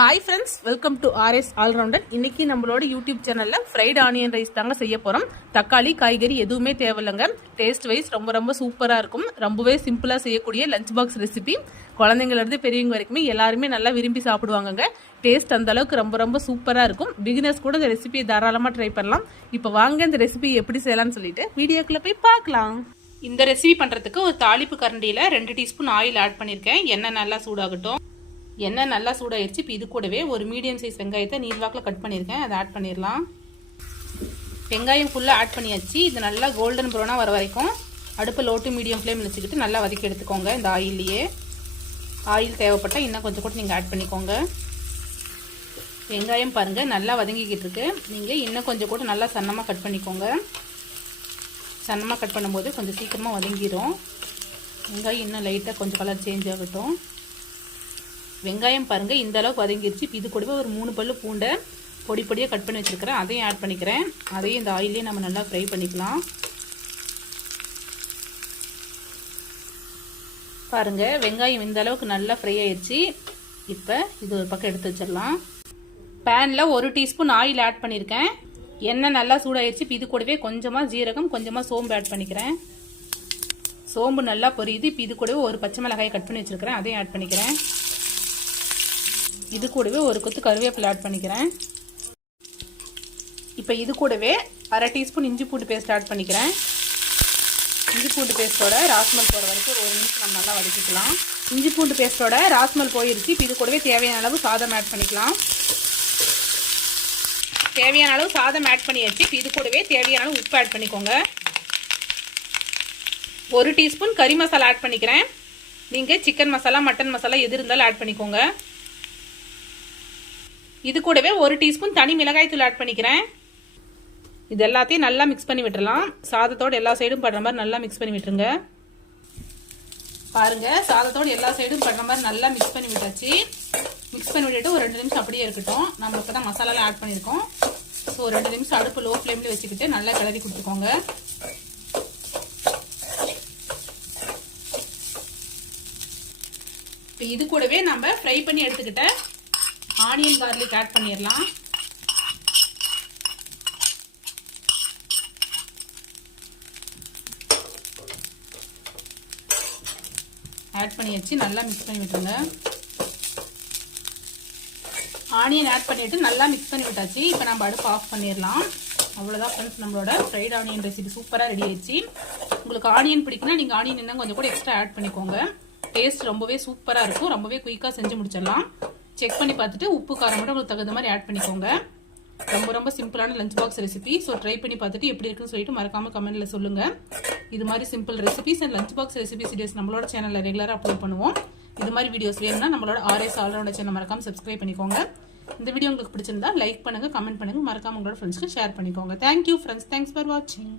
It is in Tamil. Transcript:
Hi friends, welcome to RS allrounder. இன்னைக்கு நம்மளோட யூடியூப் சேனல்ல ஃப்ரைட் ஆனியன் ரைஸ் தாங்க செய்ய போறோம். தக்காளி காய்கறி எதுவுமே தேவையில்லைங்க. டேஸ்ட் வைஸ் ரொம்ப சூப்பரா இருக்கும். ரொம்பவே சிம்பிளா செய்யக்கூடிய லஞ்ச் பாக்ஸ் ரெசிபி. குழந்தைங்கள இருந்து பெரியவங்க வரைக்குமே எல்லாருமே நல்லா விரும்பி சாப்பிடுவாங்க. டேஸ்ட் அந்த அளவுக்கு ரொம்ப சூப்பரா இருக்கும். பிகினர்ஸ் கூட இந்த ரெசிபியை தாராளமா ட்ரை பண்ணலாம். இப்போ வாங்க இந்த ரெசிபி எப்படி செய்யலாம்னு சொல்லிட்டு வீடியோக்குள்ள போய் பார்க்கலாம். இந்த ரெசிபி பண்றதுக்கு ஒரு தாளிப்பு கரண்டியில 2 டீஸ்பூன் ஆயில் ஆட் பண்ணிருக்கேன். எண்ணெய் நல்லா சூடாகட்டும். எண்ணெய் நல்லா சூடாயிருச்சு. இப்போ இது கூடவே ஒரு மீடியம் சைஸ் வெங்காயத்தை நீர்வாக்கில் கட் பண்ணியிருக்கேன். அதை ஆட் பண்ணிடலாம். வெங்காயம் ஃபுல்லாக ஆட் பண்ணியாச்சு. இது நல்லா கோல்டன் ப்ரௌனாக வர வரைக்கும் அடுப்பு லோ டு மீடியம் ஃப்ளேம் வச்சுக்கிட்டு நல்லா வதக்கி எடுத்துக்கோங்க. இந்த ஆயில்லையே ஆயில் தேவைப்பட்டால் இன்னும் கொஞ்சம் கூட நீங்கள் ஆட் பண்ணிக்கோங்க. வெங்காயம் பாருங்கள் நல்லா வதங்கிக்கிட்டு இருக்கு. நீங்கள் இன்னும் கொஞ்சம் கூட நல்லா சன்னமாக கட் பண்ணிக்கோங்க. சன்னமாக கட் பண்ணும்போது கொஞ்சம் சீக்கிரமாக வதங்கிடும். வெங்காயம் இன்னும் லைட்டாக கொஞ்சம் கலர் சேஞ்ச் ஆகட்டும். வெங்காயம் பாருங்கள் இந்த அளவுக்கு வதங்கிருச்சு. இது கூடவே ஒரு 3 பல்லு பூண்டை பொடியாக கட் பண்ணி வச்சுருக்கிறேன். அதையும் ஆட் பண்ணிக்கிறேன். அதையும் இந்த ஆயிலே நம்ம நல்லா ஃப்ரை பண்ணிக்கலாம். பாருங்கள் வெங்காயம் இந்த அளவுக்கு நல்லா ஃப்ரை ஆயிடுச்சு. இப்போ இது ஒரு பக்கம் எடுத்து வச்சிடலாம். பேனில் 1 டீஸ்பூன் ஆயில் ஆட் பண்ணியிருக்கேன். எண்ணெய் நல்லா சூடாயிருச்சு. இது கூடவே கொஞ்சமாக ஜீரகம் கொஞ்சமாக சோம்பு ஆட் பண்ணிக்கிறேன். சோம்பு நல்லா பொரியுது. இப்போ இது கூடவே ஒரு பச்சை மிளகாயை கட் பண்ணி வச்சுருக்கிறேன். அதையும் ஆட் பண்ணிக்கிறேன். இது கூடவே ஒரு கொத்து கருவேப்பிலை ஆட் பண்ணிக்கிறேன். இப்போ இது கூடவே 1/2 டீஸ்பூன் இஞ்சி பூண்டு பேஸ்ட் ஆட் பண்ணிக்கிறேன். இஞ்சி பூண்டு பேஸ்ட்டோட ராஸ்மல் போகிற வரைக்கும் ஒரு 1 நிமிஷம் நம்ம நல்லா வதக்கிக்கலாம். இஞ்சி பூண்டு பேஸ்ட்டோட ராஸ்மல் போயிருச்சு. இப்போ இது கூடவே தேவையான அளவு சாதம் ஆட் பண்ணிக்கலாம். தேவையான அளவு சாதம் ஆட் பண்ணியாச்சு. இப்போ இது கூடவே தேவையான அளவு உப்பு ஆட் பண்ணிக்கோங்க. 1 டீஸ்பூன் கறி மசாலா ஆட் பண்ணிக்கிறேன். நீங்கள் சிக்கன் மசாலா மட்டன் மசாலா எது இருந்தாலும் ஆட் பண்ணிக்கோங்க. இது கூடவே 1 டீஸ்பூன் தனி மிளகாய் தூள் ஆட் பண்ணிக்கிறேன். இது எல்லாத்தையும் நல்லா மிக்ஸ் பண்ணி விட்டுறலாம். சாதத்தோடு எல்லா சைடும் படுற மாதிரி நல்லா மிக்ஸ் பண்ணி விட்டுருங்க. பாருங்க சாதத்தோடு எல்லா சைடும் படுற மாதிரி நல்லா மிக்ஸ் பண்ணி விட்டாச்சு. மிக்ஸ் பண்ணி விட்டுட்டு ஒரு 2 நிமிஷம் அப்படியே இருக்கட்டும். நம்ம இப்போ தான் மசாலாலாம் ஆட் பண்ணியிருக்கோம். ஸோ ஒரு 2 நிமிஷம் அடுப்பு லோ ஃப்ளேம்ல வச்சுக்கிட்டு நல்லா கிளறி கொடுத்துக்கோங்க. இப்போ இது கூடவே நம்ம ஃப்ரை பண்ணி எடுத்துக்கிட்ட ஆனியன் கார்லிக் ஆட் பண்ணிடலாம். ஆட் பண்ணியாச்சு. நல்லா மிக்ஸ் பண்ணி விட்டுருங்க. ஆனியன் ஆட் பண்ணிட்டு நல்லா மிக்ஸ் பண்ணி விட்டாச்சு. இப்போ நம்ம அடுப்பு ஆஃப் பண்ணிடலாம். அவ்வளோதான் ஃப்ரெண்ட்ஸ், நம்மளோட ஃப்ரைட் ஆனியன் ரெசிபி சூப்பராக ரெடி ஆயிடுச்சு. உங்களுக்கு ஆனியன் பிடிக்குன்னா நீங்கள் ஆனியன் இன்னும் கொஞ்சம் கூட எக்ஸ்ட்ரா ஆட் பண்ணிக்கோங்க. டேஸ்ட் ரொம்பவே சூப்பராக இருக்கும். ரொம்பவே குயிக்காக செஞ்சு முடிச்சிடலாம். செக் பண்ணி பார்த்துட்டு உப்பு காரம் மட்டும் உங்களுக்கு தகுந்த மாதிரி ஆட் பண்ணிக்கோங்க. ரொம்ப சிம்பிளான lunch box recipe. So try பண்ணி பார்த்துட்டு எப்படி இருக்குன்னு சொல்லிட்டு மறக்காம கமெண்ட்ல சொல்லுங்க. இது மாதிரி simple recipes and lunch box recipes videos நம்மளோட சேனல்ல ரெகுலராக அப்லோட் பண்ணுவோம். இது மாதிரி வீடியோஸ் வேணும்னா நம்மளோட ஆர்எஸ் ஆல்ரவுண்டர் சேனல் மறக்காம சப்ஸ்கிரைப் பண்ணிக்கோங்க. இந்த வீடியோ உங்களுக்கு பிடிச்சிருந்தா லைக் பண்ணுங்க, கமெண்ட் பண்ணுங்க, மறக்காம உங்களோட ஃப்ரெண்ட்ஸ்க்கு ஷேர் பண்ணிக்கோங்க. தேங்க்யூ ஃப்ரெண்ட்ஸ், தேங்க்ஸ் ஃபார் வாட்சிங்.